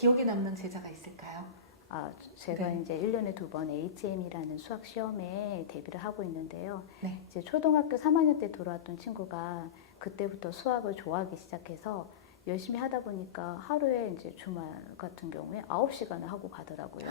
기억에 남는 제자가 있을까요? 제가 네. 이제 1년에 2번 HM이라는 수학 시험에 대비를 하고 있는데요. 네. 이제 초등학교 3학년 때 들어왔던 친구가 그때부터 수학을 좋아하기 시작해서 열심히 하다 보니까 하루에 이제 주말 같은 경우에 9시간을 하고 가더라고요.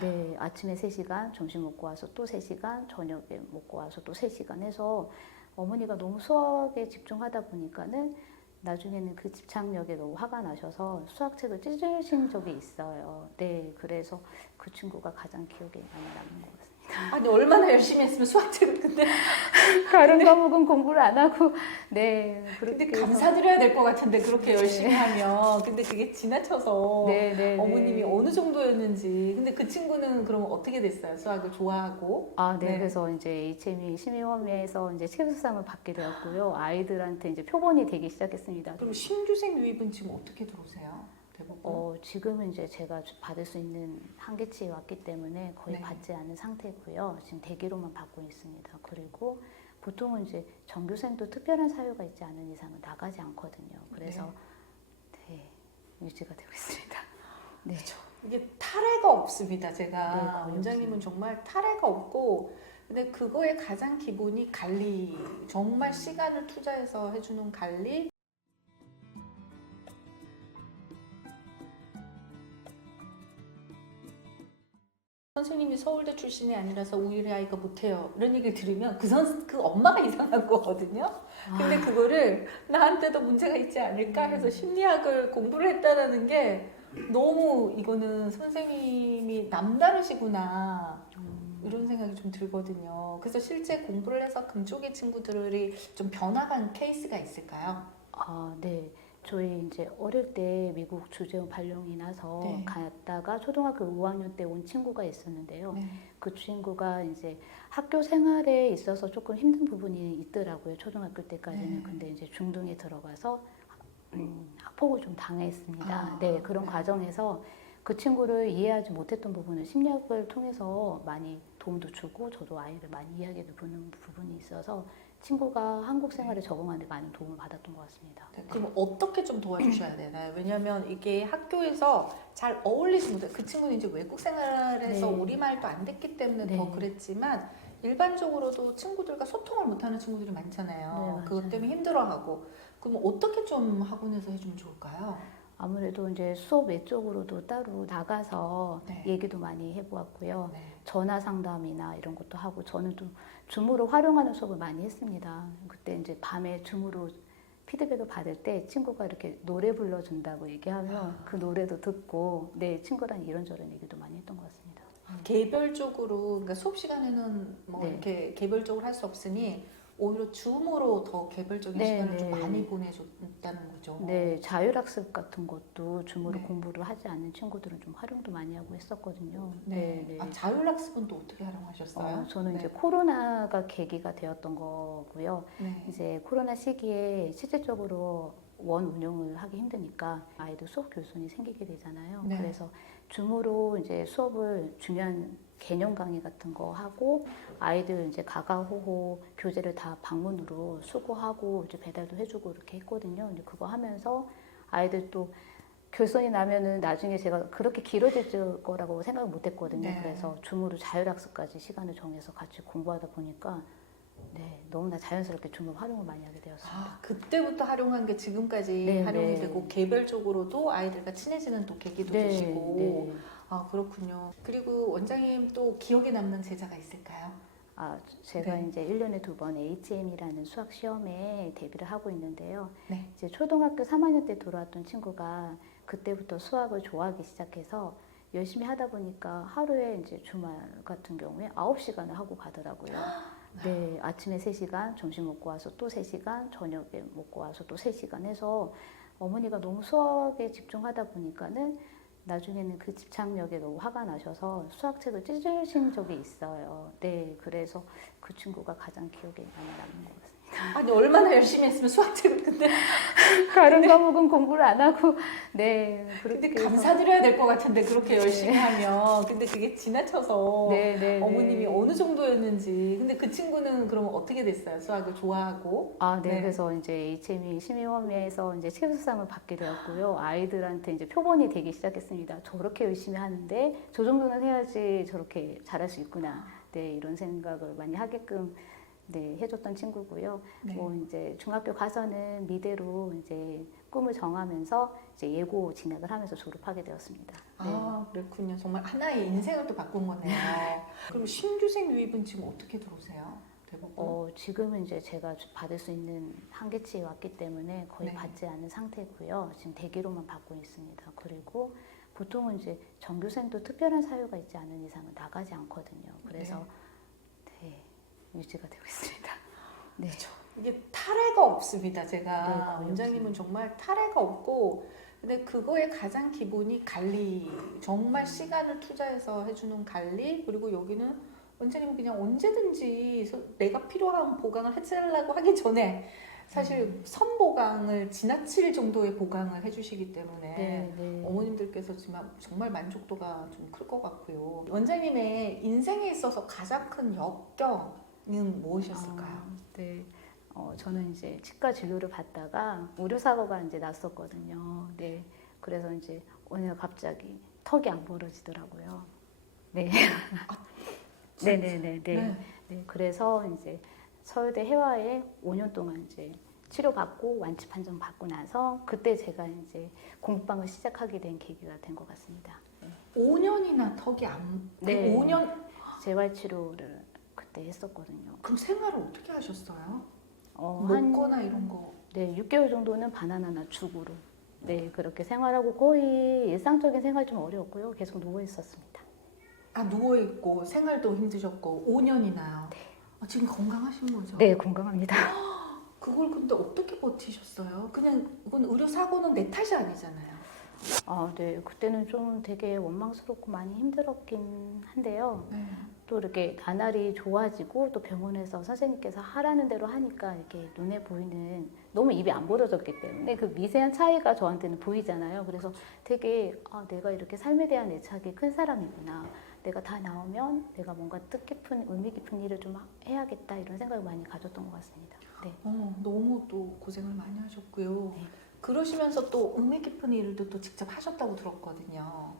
네, 아침에 3시간, 점심 먹고 와서 또 3시간, 저녁에 먹고 와서 또 3시간 해서 어머니가 너무 수학에 집중하다 보니까는 나중에는 그 집착력에 너무 화가 나셔서 수학책을 찢으신 적이 있어요. 네, 그래서 그 친구가 가장 기억에 많이 남는 것 같습니다. 아니 얼마나 열심히 했으면 수학책을 근데 다른 과목은 공부를 안 하고, 네, 근데 그렇게 해서. 감사드려야 될 것 같은데 그렇게 네. 열심히 하면 근데 그게 지나쳐서 네, 네, 어머님이 네. 어느 정도였는지 근데 그 친구는 그럼 어떻게 됐어요? 수학을 좋아하고 네. 네. 그래서 이제 HME 심의위원회에서 이제 최우수상을 받게 되었고요. 아이들한테 이제 표본이 되기 시작했습니다. 그럼 신규생 유입은 지금 어떻게 들어오세요? 대부분? 지금은 이제 제가 받을 수 있는 한계치에 왔기 때문에 거의 네. 받지 않은 상태고요. 지금 대기로만 받고 있습니다. 그리고 보통은 이제 정규생도 특별한 사유가 있지 않은 이상은 나가지 않거든요. 그래서 네, 유지가 되고 있습니다. 네. 그렇죠. 이게 탈애가 없습니다. 네, 제가 거의 원장님은 없습니다. 정말 탈애가 없고 근데 그거의 가장 기본이 관리 정말 시간을 투자해서 해주는 관리 선생님이 서울대 출신이 아니라서 우리 아이가 못해요 이런 얘기를 들으면 그 엄마가 이상한 거거든요. 근데 그거를 나한테도 문제가 있지 않을까 해서 심리학을 공부를 했다라는 게 너무 이거는 선생님이 남다르시구나 이런 생각이 좀 들거든요. 그래서 실제 공부를 해서 금쪽의 친구들이 좀 변화간 케이스가 있을까요? 네. 저희 이제 어릴 때 미국 주재원 발령이 나서 네. 갔다가 초등학교 5학년 때 온 친구가 있었는데요. 네. 그 친구가 이제 학교 생활에 있어서 조금 힘든 부분이 있더라고요. 초등학교 때까지는. 네. 근데 이제 중등에 들어가서 학폭을 좀 당했습니다. 네, 그런 네. 과정에서 그 친구를 이해하지 못했던 부분을 심리학을 통해서 많이 도움도 주고 저도 아이를 많이 이해하게 되는 부분이 있어서 친구가 한국 생활에 적응하는 데 많은 도움을 받았던 것 같습니다. 네, 그럼 어떻게 좀 도와주셔야 되나요? 왜냐하면 이게 학교에서 잘 어울리지 못해. 그 친구는 이제 외국 생활에서 네. 우리말도 안 됐기 때문에 네. 더 그랬지만 일반적으로도 친구들과 소통을 못하는 친구들이 네, 많잖아요. 맞아요. 그것 때문에 힘들어하고. 그럼 어떻게 좀 학원에서 해주면 좋을까요? 아무래도 이제 수업 외적으로도 따로 나가서 네. 얘기도 많이 해보았고요. 네. 전화 상담이나 이런 것도 하고 저는 또 줌으로 활용하는 수업을 많이 했습니다. 그때 이제 밤에 줌으로 피드백을 받을 때 친구가 이렇게 노래 불러준다고 얘기하면 그 노래도 듣고 네, 친구랑 이런저런 얘기도 많이 했던 것 같습니다. 개별적으로, 그러니까 수업 시간에는 뭐 네. 이렇게 개별적으로 할 수 없으니 오히려 줌으로 더 개별적인 네, 시간을 좀 네. 많이 보내줬다는 거죠. 네, 자율학습 같은 것도 줌으로 네. 공부를 하지 않는 친구들은 좀 활용도 많이 하고 했었거든요. 네. 네, 네. 자율학습은 또 어떻게 활용하셨어요? 저는 네. 이제 코로나가 계기가 되었던 거고요. 네. 이제 코로나 시기에 실질적으로 원 운영을 하기 힘드니까 아이들 수업 교순이 생기게 되잖아요. 네. 그래서 줌으로 이제 수업을 중요한 개념 강의 같은 거 하고 아이들 이제 가가호호 교재를 다 방문으로 수거하고 이제 배달도 해주고 이렇게 했거든요. 근데 그거 하면서 아이들 또 결선이 나면은 나중에 제가 그렇게 길어질 거라고 생각을 못 했거든요. 네. 그래서 줌으로 자율학습까지 시간을 정해서 같이 공부하다 보니까 네, 너무나 자연스럽게 줌을 활용을 많이 하게 되었습니다. 그때부터 활용한 게 지금까지 네, 활용이 네. 되고 개별적으로 아이들과 친해지는 또 계기도 네, 되시고 네. 그렇군요. 그리고 원장님 또 기억에 남는 제자가 있을까요? 제가 네. 이제 1년에 2번 HM이라는 수학 시험에 대비를 하고 있는데요. 네. 이제 초등학교 3학년 때 들어왔던 친구가 그때부터 수학을 좋아하기 시작해서 열심히 하다 보니까 하루에 이제 주말 같은 경우에 9시간을 하고 가더라고요. 네, 아침에 3시간, 점심 먹고 와서 또 3시간, 저녁에 먹고 와서 또 3시간 해서 어머니가 너무 수학에 집중하다 보니까는 나중에는 그 집착력에 너무 화가 나셔서 수학책을 찢으신 적이 있어요. 네, 그래서 그 친구가 가장 기억에 많이 남는 것 같습니다. 아니 얼마나 열심히 했으면 수학책을 근데 다른 과목은 공부를 안 하고 네 근데 그렇게 해서 감사드려야 될 것 같은데 그렇게 네. 열심히 하면 근데 그게 지나쳐서 네. 어머님이 어느 정도였는지 근데 그 친구는 그럼 어떻게 됐어요? 수학을 좋아하고 네. 그래서 이제 HME 심의원에서 이제 최우수상을 받게 되었고요. 아이들한테 이제 표본이 되기 시작했습니다. 저렇게 열심히 하는데 저 정도는 해야지 저렇게 잘할 수 있구나. 네, 이런 생각을 많이 하게끔 네, 해줬던 친구고요. 네. 뭐 이제 중학교 가서는 미대로 이제 꿈을 정하면서 이제 예고 진학을 하면서 졸업하게 되었습니다. 네. 아 그렇군요. 정말 하나의 인생을 또 바꾼 거네요. 그럼 신규생 유입은 지금 어떻게 들어오세요? 대부분? 지금은 이제 제가 받을 수 있는 한계치에 왔기 때문에 거의 네. 받지 않은 상태고요. 지금 대기로만 받고 있습니다. 그리고 보통은 이제 전교생도 특별한 사유가 있지 않은 이상은 나가지 않거든요. 그래서 네, 유지가 되고 있습니다. 네. 그렇죠. 이게 탈애가 없습니다. 제가 네, 거의 원장님은 없습니다. 정말 탈애가 없고 근데 그거의 가장 기본이 관리 정말 시간을 투자해서 해주는 관리 그리고 여기는 원장님은 그냥 언제든지 내가 필요한 보강을 해달라고 하기 전에 사실 선보강을 지나칠 정도의 보강을 해주시기 때문에 네. 어머님들께서 정말 만족도가 좀 클 것 같고요. 원장님의 인생에 있어서 가장 큰 역경은 무엇이었을까요? 네. 저는 이제 치과 진료를 받다가 의료사고가 이제 났었거든요. 네. 그래서 이제 어느 갑자기 턱이 안 벌어지더라고요. 네. 네네네. 네. 네. 그래서 이제 서울대 해와에 5년 동안 이제 치료받고 완치 판정 받고 나서 그때 제가 이제 공부방을 시작하게 된 계기가 된 것 같습니다. 5년이나 턱이 안. 네. 5년. 재활 치료를 그때 했었거든요. 그럼 생활을 어떻게 하셨어요? 한 먹거나 이런 거. 네, 6개월 정도는 바나나나 죽으로 네 그렇게 생활하고 거의 일상적인 생활 좀 어려웠고요. 계속 누워 있었습니다. 아 누워 있고 생활도 힘드셨고 5년이나요. 지금 건강하신 거죠? 네, 건강합니다. 그걸 근데 어떻게 버티셨어요? 그냥 이건 의료 사고는 내 탓이 아니잖아요. 네, 그때는 좀 되게 원망스럽고 많이 힘들었긴 한데요. 네. 또 이렇게 나날이 좋아지고 또 병원에서 선생님께서 하라는 대로 하니까 이렇게 눈에 보이는 너무 입이 안 벌어졌기 때문에 그 미세한 차이가 저한테는 보이잖아요. 그래서 되게 내가 이렇게 삶에 대한 애착이 큰 사람이구나. 내가 다 나오면 내가 뭔가 뜻깊은 의미 깊은 일을 좀 해야겠다 이런 생각을 많이 가졌던 것 같습니다. 네. 너무 또 고생을 많이 하셨고요. 네. 그러시면서 또 의미 깊은 일도 또 직접 하셨다고 들었거든요.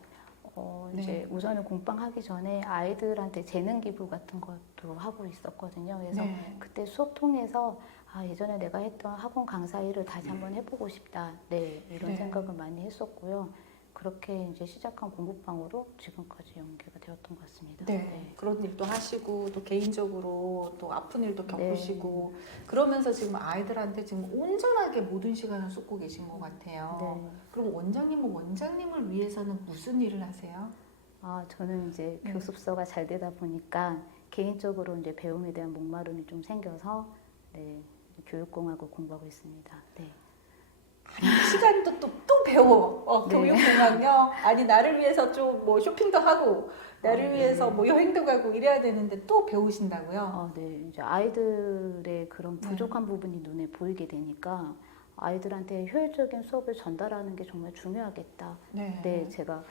이제 우선은 공방하기 전에 아이들한테 재능 기부 같은 것도 하고 있었거든요. 그래서 네. 그때 수업 통해서 예전에 내가 했던 학원 강사 일을 다시 한번 해보고 싶다. 네, 이런 네. 생각을 많이 했었고요. 그렇게 이제 시작한 공부방으로 지금까지 연계가 되었던 것 같습니다. 네. 그런 일도 하시고 또 개인적으로 또 아픈 일도 네. 겪으시고 그러면서 지금 아이들한테 지금 온전하게 모든 시간을 쏟고 계신 것 같아요. 네. 그럼 원장님은 원장님을 위해서는 무슨 일을 하세요? 저는 이제 네. 교습서가 잘 되다 보니까 개인적으로 이제 배움에 대한 목마름이 좀 생겨서 네, 교육공학을 공부하고 있습니다. 네. 아니, 시간도 또 배워. 네. 교육공학요. 아니 나를 위해서 좀 뭐 쇼핑도 하고 나를 네. 위해서 뭐 여행도 가고 이래야 되는데 또 배우신다고요? 네, 이제 아이들의 그런 부족한 부분이 눈에 보이게 되니까 아이들한테 효율적인 수업을 전달하는 게 정말 중요하겠다. 네. 네, 제가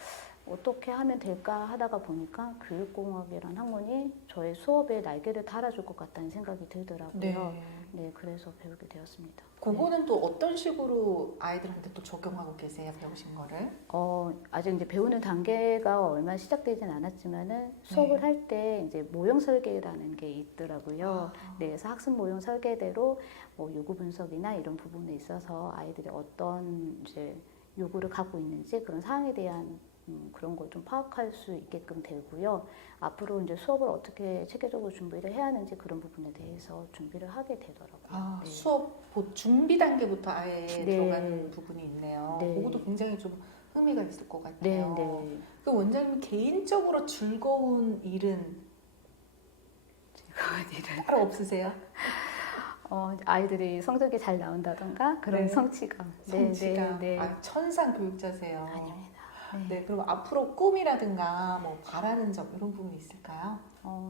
어떻게 하면 될까 하다가 보니까 교육공학이라는 학문이 저의 수업에 날개를 달아줄 것 같다는 생각이 들더라고요. 네. 네, 그래서 배우게 되었습니다. 그거는 또 어떤 식으로 아이들한테 또 적용하고 계세요? 배우신 거를? 아직 이제 배우는 단계가 얼마 시작되진 않았지만은 수업을 할 때 이제 모형 설계라는 게 있더라고요. 네, 그래서 학습 모형 설계대로 뭐 요구 분석이나 이런 부분에 있어서 아이들이 어떤 이제 요구를 갖고 있는지 그런 사항에 대한 그런 걸 좀 파악할 수 있게끔 되고요. 앞으로 이제 수업을 어떻게 체계적으로 준비를 해야 하는지 그런 부분에 대해서 준비를 하게 되더라고요. 네. 수업 준비 단계부터 아예 네. 들어가는 부분이 있네요. 네. 그것도 굉장히 좀 흥미가 있을 것 네, 같아요. 네. 그 원장님 개인적으로 즐거운 일은 그런 일은 따로 없으세요? 아이들이 성적이 잘 나온다던가 그런 네. 성취감. 성취감. 네. 천상 교육자세요. 아닙니다. 네, 그럼 앞으로 꿈이라든가 뭐 바라는 점 이런 부분이 있을까요?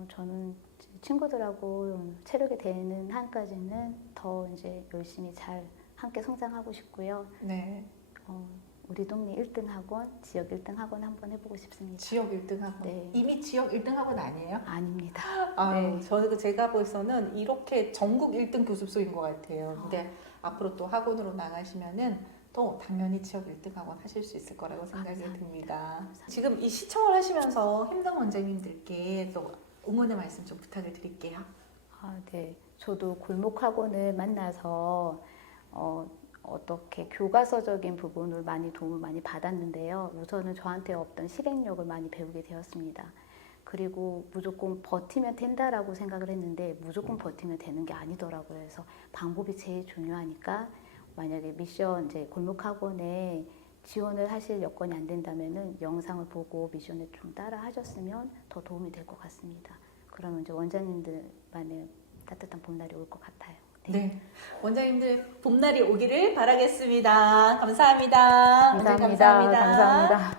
저는 친구들하고 체력이 되는 한까지는 더 이제 열심히 잘 함께 성장하고 싶고요. 네. 우리 동네 1등 학원, 지역 1등 학원 한번 해보고 싶습니다. 지역 1등 학원. 네. 이미 지역 1등 학원 아니에요? 아닙니다. 아, 네. 제가 볼서는 이렇게 전국 1등 교습소인 것 같아요. 근데 앞으로 또 학원으로 나가시면은 또 당연히 지역 1등 학원 하실 수 있을 거라고 생각이 감사합니다. 듭니다. 감사합니다. 지금 이 시청을 하시면서 힘든 원장님들께 또 응원의 말씀 좀 부탁을 드릴게요. 네. 저도 골목 학원을 만나서 어떻게 교과서적인 부분을 많이 도움을 많이 받았는데요. 우선은 저한테 없던 실행력을 많이 배우게 되었습니다. 그리고 무조건 버티면 된다라고 생각을 했는데 무조건 버티면 되는 게 아니더라고요. 그래서 방법이 제일 중요하니까 만약에 미션 이제 골목 학원에 지원을 하실 여건이 안 된다면은 영상을 보고 미션을 좀 따라 하셨으면 더 도움이 될 것 같습니다. 그러면 이제 원장님들만의 따뜻한 봄날이 올 것 같아요. 네. 원장님들 봄날이 오기를 바라겠습니다. 감사합니다. 원장님 감사합니다. 감사합니다.